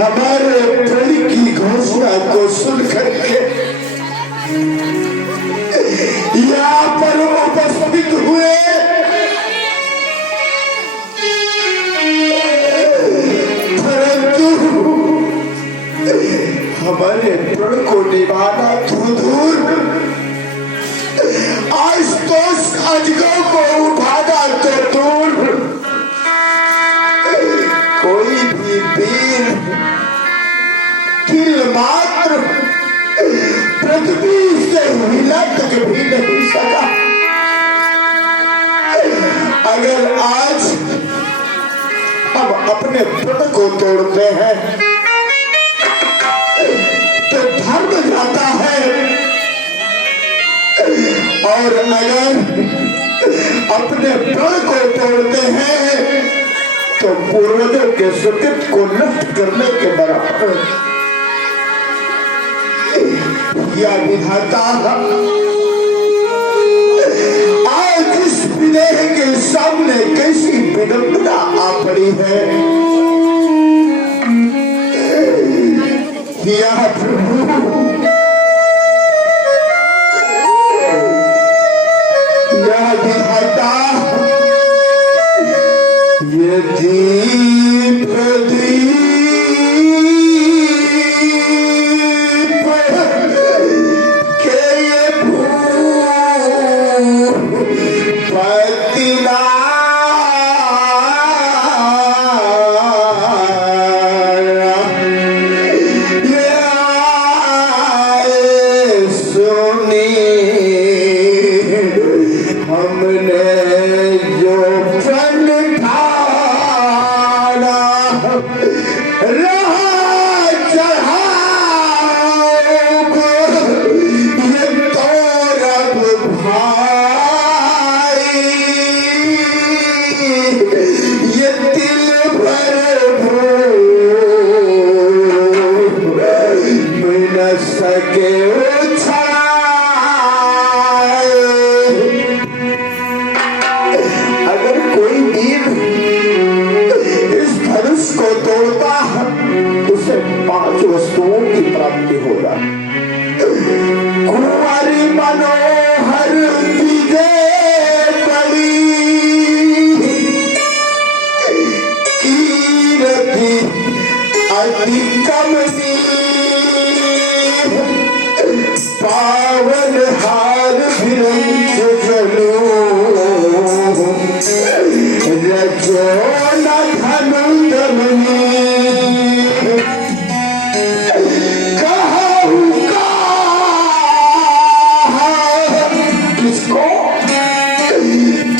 हमारे प्रण की घोषणा को सुन करके यहाँ पर उपस्थित हुए परंतु हमारे प्रण को निभाना तो दूर, आज तो अजगर को उठाना तो दूर, कोई भी वीर तिल मात्र पृथ्वी से हिला तक भी नहीं सका। अगर आज हम अपने प्रण को तोड़ते हैं तो धर्म जाता है, और अगर अपने प्रण को तोड़ते हैं तो पूर्वजों के सुकृत को नष्ट करने के बराबर। या विधाता आज इस विदेह के सामने कैसी विडंबना आ पड़ी है। या प्रभु, या विधाता, ये दीप दीप के ये पतिना ये आए सुनी हमने जो प्रण ठाना रहा चढ़ाओ ये तो रब भाई, ये दिल भर मिल न सके तोड़ता उसे 5 वस्तुओं की प्राप्ति होगा। कुंवारी मनोहर विजय बड़ी कीर्ति अति कमनी, पावन हार विरंज जलो रजो न धनु दमनी,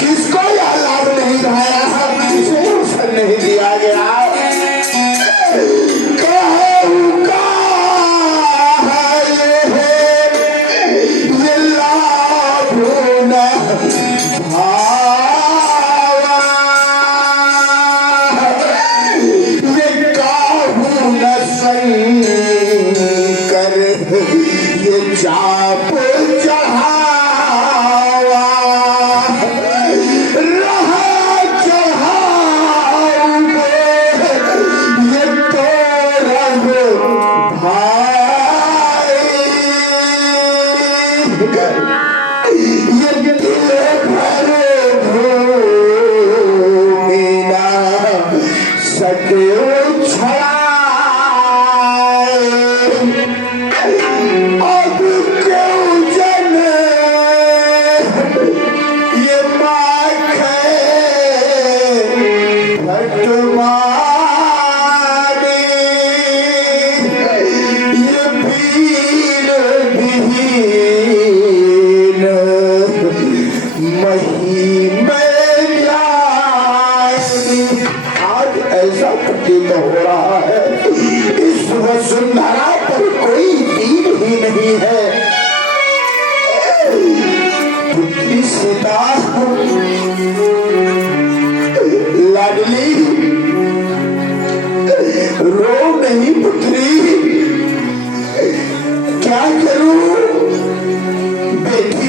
किसको यह लाभ नहीं रहा, किसे अवसर नहीं दिया गया। ये लाभ न भावा, ये काहू न संकर, ये जाप चढ़ा हो रहा है इस वसुंधरा पर कोई वीर ही नहीं रही है। पुत्री सीता, लाडली, रो नहीं पुत्री, क्या करूं बेटी,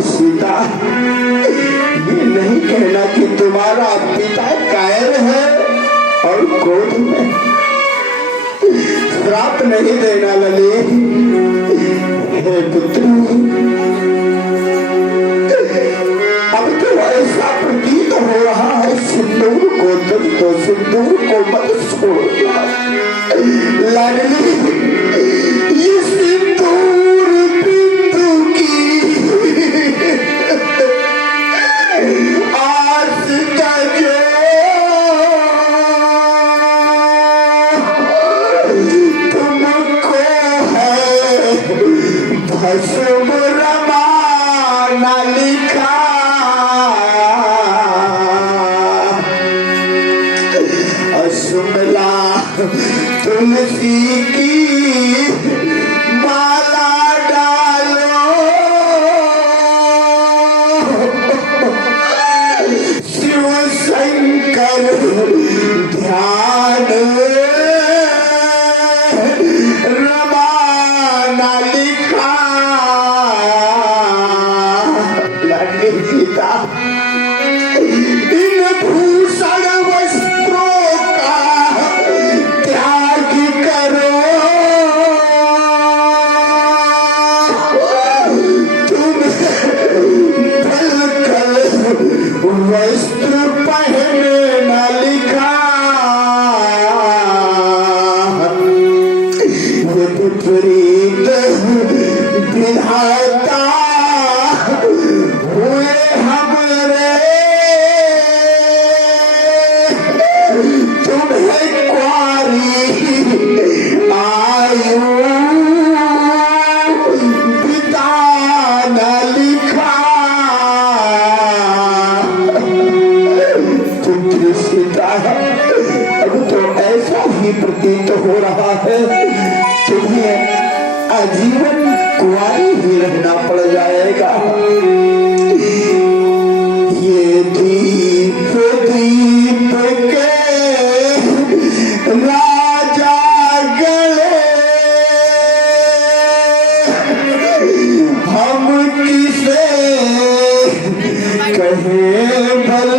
सीता, ये नहीं कहना कि तुम्हारा पिता कायर है और क्रोध में, श्राप नहीं देना लली। हे पुत्री, अब तो ऐसा प्रतीत हो रहा है सिंदूर को तुम तो सिंदूर को मत छोड़ना लाडली। ये सिंदूर बिंदु की आज तक तुमको है भस्म रमाना लिखा, सुमला तुलसी की माला डालो, शिव शंकर ध्यान रमाना लिखा। लाडली सीता, इन भूषण वस्त्रों त्याग करो, तुम ढलकर वस्त्र पहने न लिखा। ये विपरीत विधाता हुए हमरे, तुम्हें क्वारी आयु बिताना लिखा। पुत्री सीता, अब तो ऐसा ही प्रतीत हो रहा है तुम्हें आजीवन कुंवारी ही रहना पड़ जाएगा। ये दीप दीप के राजा गले, हम किसे कहे भल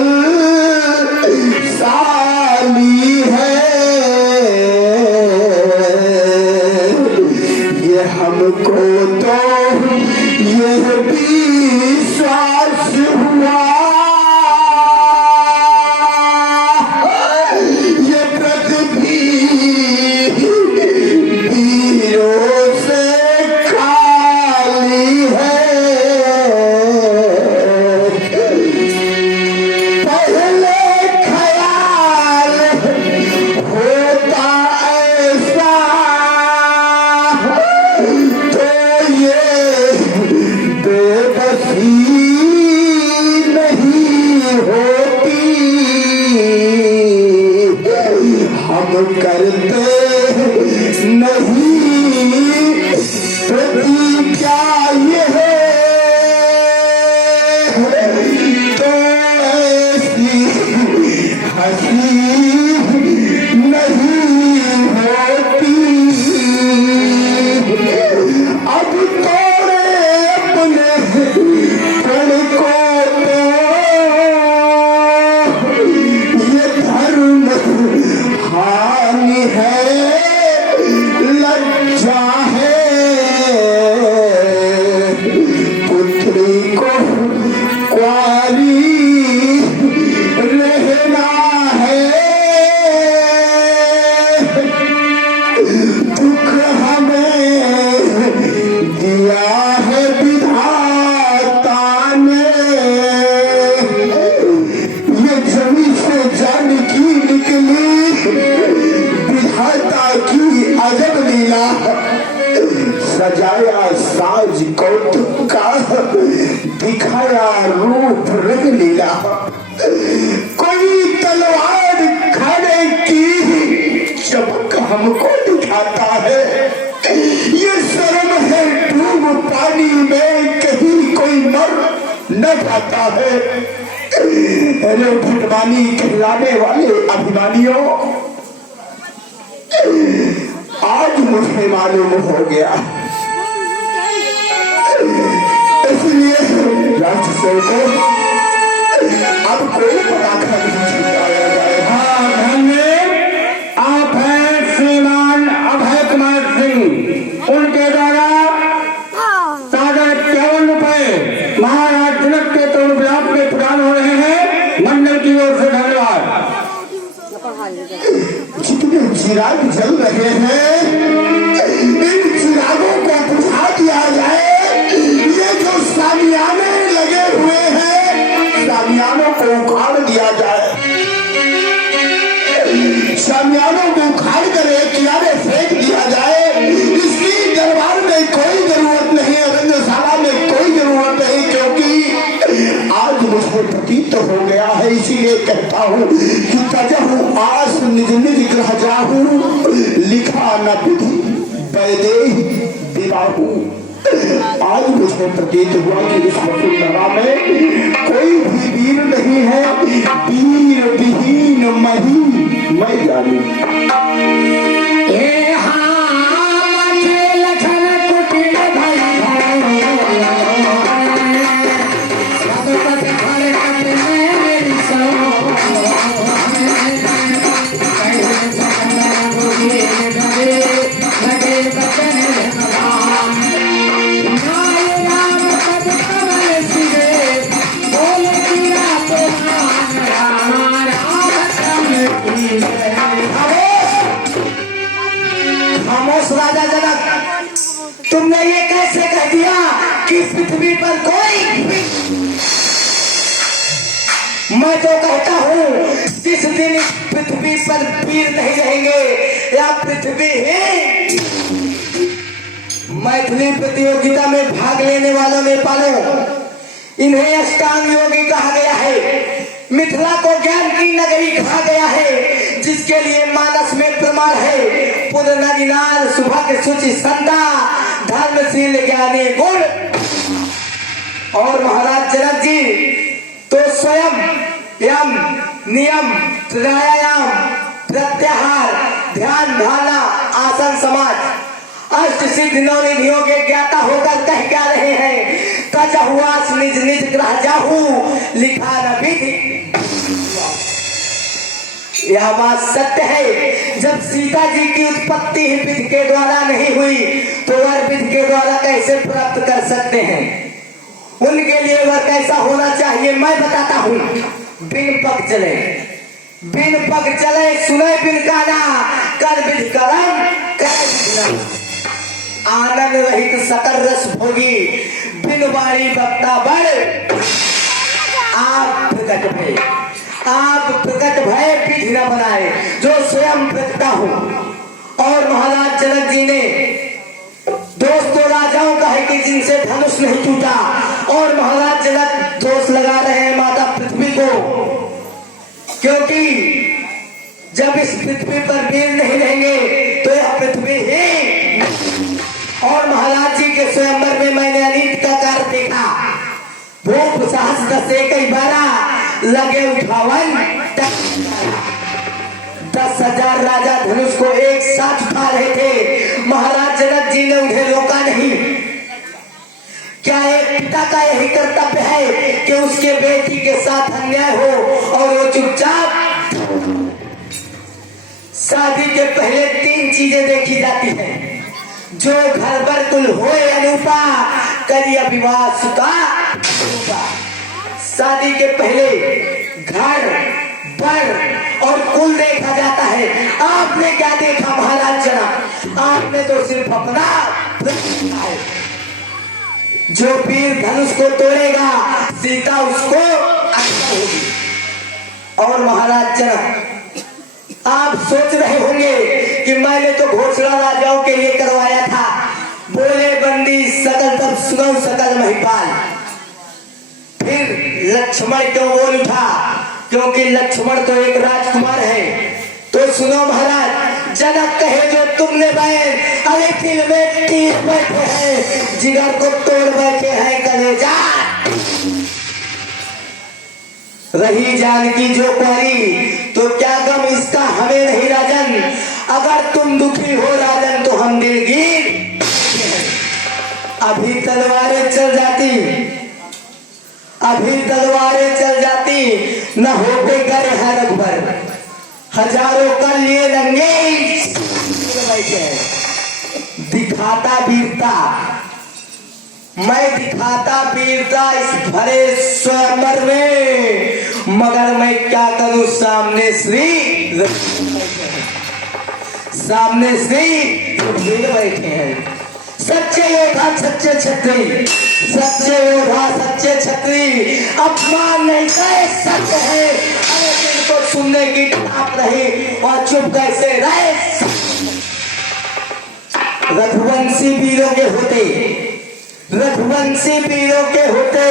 साली है, ये हमको तो यह भी जो करते नहीं प्रतिज्ञा ये है तो ऐसी हंसी नहीं होती। अब तोड़े अपने प्रण को तो ये धर्म हानि है, लज्जा है। पुत्री को कुंवारी रहना है, दुख हमें दिया है विधाता ने। ये जमीन से जान की निकली विधाता की अजब लीला। सजाया साज कौतुक का, दिखाया रूप रंग लीला। कोई तलवार खड़े की चमक हमको दिखाता है। ये शर्म है डूब पानी में, कहीं कोई मर न जाता है। अरे भटवानी कहलाने वाले अभिमानियों, आज मुझे मालूम हो गया, इसलिए राजसों को अब कोई पटाखा नहीं छुड़ाया जाएगा। हाँ, धन्य आप हैं श्रीमान अभय कुमार सिंह। उनके द्वारा साढ़े 51 रुपए महाराज जनक के तौर पर आपके प्रदान हो रहे हैं। मंडल की ओर से धन्यवाद। जितने चिराग जल रहे हैं, इन चिरागों को बुझा दिया जाए। ये जो सामियाने लगे हुए हैं, सामियानों को उखाड़ दिया जाए। सामियानों को उखाड़ कर एक किनारे फेंक दिया जाए। इसकी दरबार में कोई जरूरत नहीं, रंगशाला में कोई जरूरत नहीं, क्योंकि आज मुझे प्रतीत हो गया है। इसीलिए कहता हूँ कि तजहु आस निज निज ग्रह जाहू, लिखा न विधि वैदेही विवाहू। आज मुझे प्रतीत हुआ कि इस वसुंधरा में कोई भी वीर नहीं है। वीर विहीन मही मैं जानू। राजा जनक, तुमने ये कैसे कह दिया कि पृथ्वी पर कोई, मैं तो कहता हूँ जिस दिन इस पृथ्वी पर वीर नहीं रहेंगे या पृथ्वी ही मैथिली प्रतियोगिता में भाग लेने वालों नेपालों, इन्हें अष्टांग योगी कहा गया है। मिथिला को ज्ञान की नगरी कहा गया है, जिसके लिए मानस में प्रमाण है। पुर नरी नार सुभग सुचि संता, धर्मशील ज्ञानी गुण। और महाराज जनक जी तो स्वयं यम नियम प्राणायाम प्रत्याहार ध्यान धारणा आसन समाज अष्ट सिद्ध नौ निधियों के ज्ञाता होकर कह क्या रहे हैं। तजहुआस निज निज ग्रह जाहू, लिखा न विधि। यह बात सत्य है। जब सीता जी की उत्पत्ति ही विधि के द्वारा नहीं हुई तो वह विधि के द्वारा कैसे प्राप्त कर सकते हैं। उनके लिए वह कैसा होना चाहिए मैं बताता हूँ। बिन पग चले, बिन पग चले, सुने बिन काना, कर विधि करम कर विधि। आनंद रहित सकल रस भोगी, बिन वाणी वक्ता बड़। आप प्रकट भय, आप प्रकट भय विधि न बनाए, जो स्वयं प्रकटा हो। और महाराज जनक जी ने दोस्तों राजाओं का है कि जिनसे धनुष नहीं टूटा, और महाराज जनक दोष लगा रहे हैं माता पृथ्वी को, क्योंकि जब इस पृथ्वी पर वीर नहीं रहेंगे तो यह पृथ्वी ही। और महाराज जी के स्वयंवर में मैंने अनीत का कार्य देखा। भूप साहस 10 1 12 लगे उठावन 10,000 राजा धनुष को एक साथ उठा रहे थे। महाराज जनक जी ने उन्हें रोका नहीं। क्या एक पिता का यही कर्तव्य है कि उसके बेटी के साथ अन्याय हो और वो चुपचाप? शादी के पहले 3 चीजें देखी जाती हैं। जो घर पर कुल होए अनुपा करिया विवाह सुता। शादी के पहले घर बर और कुल देखा जाता है। आपने क्या देखा महाराज जनक? आपने तो सिर्फ अपना देखा है। जो वीर धनुष को तोड़ेगा सीता उसको अक्सर होगी। और महाराज जनक आप सोच रहे होंगे कि मैंने तो घोषणा राजाओं के लिए करवाया था। बोले बंदी सकल तब सुनो सकल महिपाल। फिर लक्ष्मण क्यों बोल उठा? क्योंकि लक्ष्मण तो एक राजकुमार है। तो सुनो महाराज, जनक कहे जो तुमने बहन, अरे दिल में तीर बैठे हैं, जिगर को तोड़ बैठे हैं कलेजा। रही जानकी जो प्यारी तो क्या गम इसका हमें नहीं राजन। अगर तुम दुखी हो राजन तो हम दिलगीर। अभी तलवारें चल जाती, अभी तलवारें चल जाती, न होते गए हैं रघुबर। हजारों कर लिए नंगे दिखाता वीरता। मैं दिखाता वीरता इस भरे स्वयंवर में, मगर मैं क्या करूं सामने श्री बैठे हैं। सच्चे योद्धा सच्चे छत्री, सच्चे योद्धा सच्चे छत्री अपमान नहीं कहे सत्य है। अरे दिल को सुनने की ताक रही और चुप कैसे रहे। रघुवंशी वीरों के होते, रघुवंशी वीरों के होते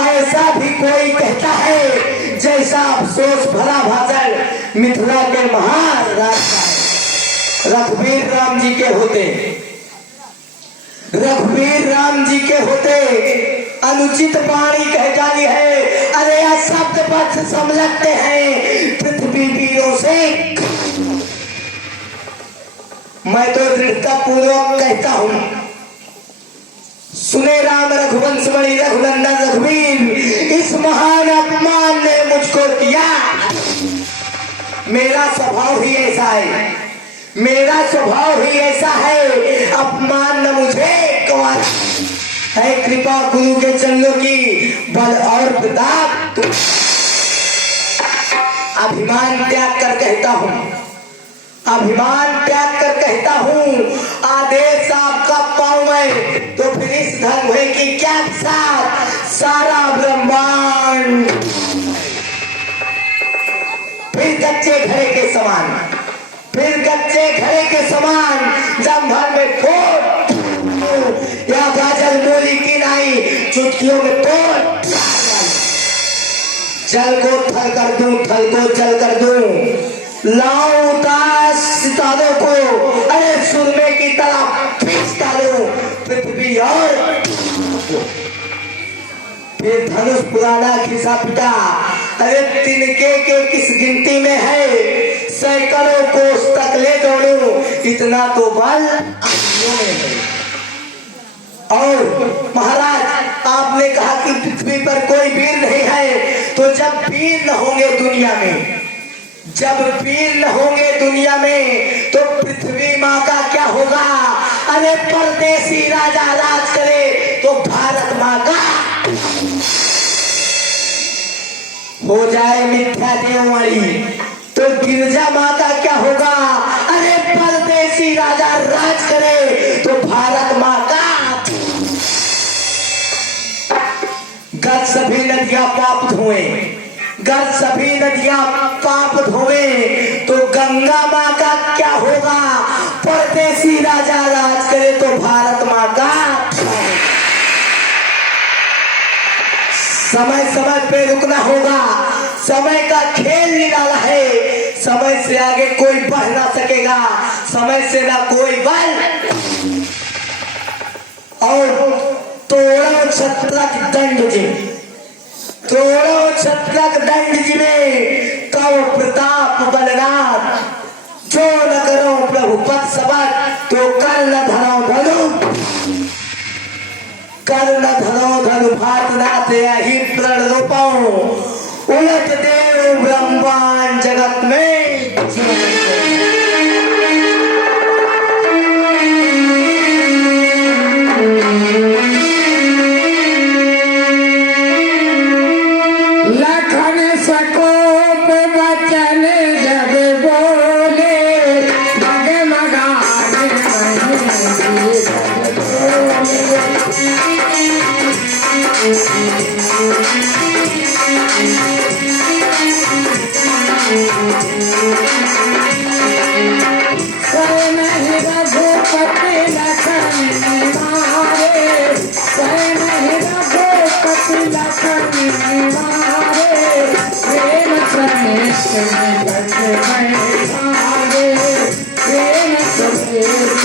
ऐसा भी कोई कहता है जैसा अफसोस भरा भाषण मिथिला के महान राजा रघुवीर राम जी के होते। रघुवीर राम जी के होते अनुचित वाणी कह जानी है। अरे यह शब्द पक्ष समझते हैं पृथ्वी वीरों से। मैं तो दृढ़ता पूर्वक कहता हूं, सुने राम रघुवंश मणि रघुनंदन रघुवीर, इस महान अपमान ने मुझको किया। मेरा स्वभाव ही ऐसा है, मेरा स्वभाव ही ऐसा है। अपमान न मुझे गंवाना है। कृपा गुरु के चरणों की बल और प्रताप। अभिमान त्याग कर कहता हूं, अभिमान त्याग कर कहता हूं, आदेश आपका पाऊं मैं तो फिर इस धन भय की क्या साथ सारा ब्रह्मांड फिर कच्चे घड़े के समान, फिर कच्चे घड़े के समान जब भर में फोड़ या गाजर मूली की नाई चुटकियों में तोड़। जल को थल कर दूं, थल को जल कर दूं, लाऊं उतास सितारों को, अरे सुरमे की तरह खींच डालूं पृथ्वी और फिर धनुष पुराना घिसा पिटा। अरे तिनके के किस गिनती में है, सैकड़ों कोस तक ले दौड़ूं, इतना तो बल आंखों में है। और महाराज आपने कहा कि पृथ्वी पर कोई वीर नहीं है, तो जब वीर न होंगे दुनिया में, जब वीर न होंगे दुनिया में तो पृथ्वी माँ का क्या होगा? अरे परदेसी राजा राज करे तो भारत माँ का हो जाए मिथ्या देववाणी तो गिरजा माँ का क्या होगा? अरे परदेसी राजा राज करे तो भारत माँ का। गद सभी नदियां पाप धोए, गद सभी नदियां पाप धोए तो गंगा माँ का क्या होगा? परदेसी राजा राज करे तो भारत माँ का। समय समय पे रुकना होगा, समय का खेल निराला है, समय से आगे कोई बढ़ ना सकेगा, समय से ना कोई बढ़। और तोड़ो छत्रक दंड जी, तोड़ो छत्रक दंड जी में कौ प्रताप बलराम, जो न करो प्रभु पद सबक तो कर न धरो धनु, कर न धरो धनु भात नाथ यही प्रण रूपो, उलट देव ब्रह्मांड जगत में। लखन सकोप बचन जब बोले, डगमगाने नहीं जब स्वयं ही रघुपति लखन मारे, स्वयं ही रघुपति लखन मारे, प्रेम समेत निकट गए मारे, प्रेम समेत।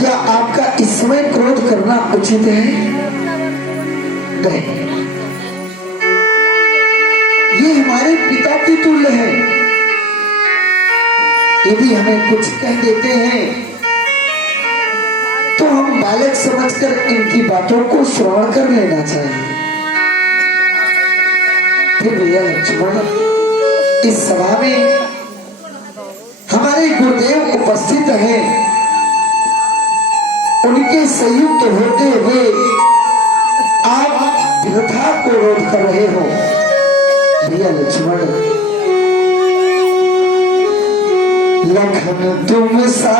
क्या आपका इस समय क्रोध करना उचित है? नहीं, ये हमारे पिता की तुल्य है। यदि हमें कुछ कह देते हैं तो हम बालक समझकर इनकी बातों को श्रवण कर लेना चाहिए। फिर भैया लक्ष्मण, इस सभा में हमारे गुरुदेव उपस्थित हैं, उनके संयुक्त होते हुए आप वृथा को रोध कर रहे हो। भैया लक्ष्मण, लखन तुम सा